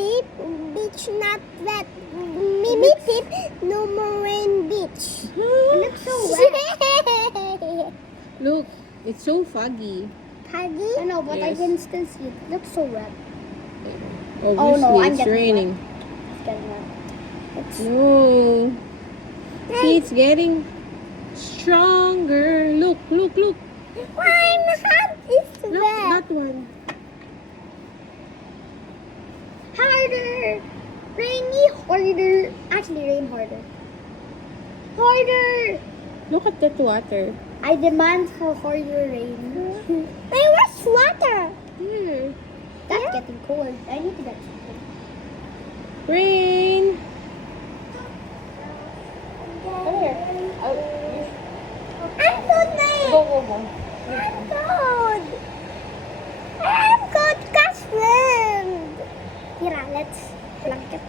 Pip, beach not wet. Mimi Pip, no more rain beach. It looks so wet. Look, it's so foggy. Puggy? I know, but I Yes. can still see it. It looks so wet. Obviously, I'm it's getting raining. It's getting wet. It's No. See, it's getting stronger. Look, look, look. why my hand is Look, wet? that one. Harder! Rainy harder. Actually, rain harder. Harder! Look at that water. I demand for harder rain. Hey, where's water? Here. That's getting cold. I need to get something. Rain. Come here. I'm cold, mate. Go, go, go. I'm cold. I'm cold, Kasland. Here, let's blanket.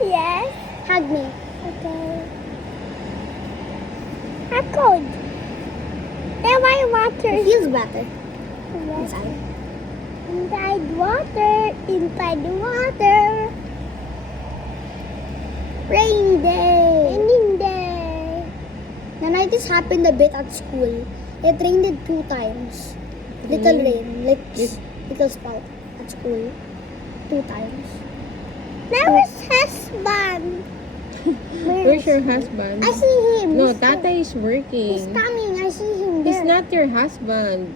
Yes. Hug me. Okay. I'm cold. And my water. It feels better. Inside. Inside water. Inside the water. Rain day. Raining day. Nanay, this happened a bit at school. It rained 2 times. Little rain, little spout at school. 2 times. Where's husband? Where's your husband? I see him. No, He's Tata is working. He's coming. I see him there. He's not your husband.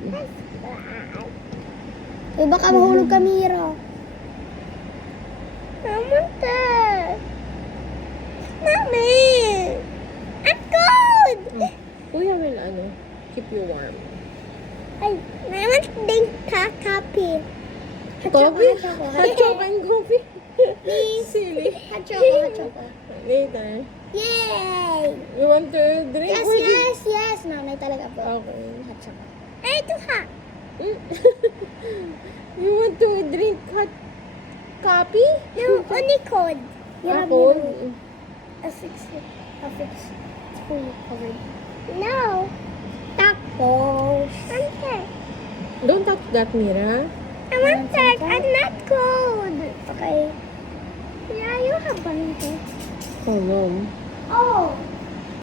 Eh, baka mahulog ka, Mira. Namunta. Mami! I'm cold! Kuya will keep you warm. Ay, naman din kakapi. Coffee? Hot chocolate and coffee? Please. Silly. Hot choco. Later. Yay! You want to drink? Yes. Nanay talaga po. Okay. Hot choco. Ay, ito ha. You want to drink hot coffee? No, only cold. Ako? I'll fix it. It's fully covered. No. Tacos. Okay. Don't touch that, Mira. I want that. I'm not cold. Okay. Yeah, you have one too. Oh, no. Oh.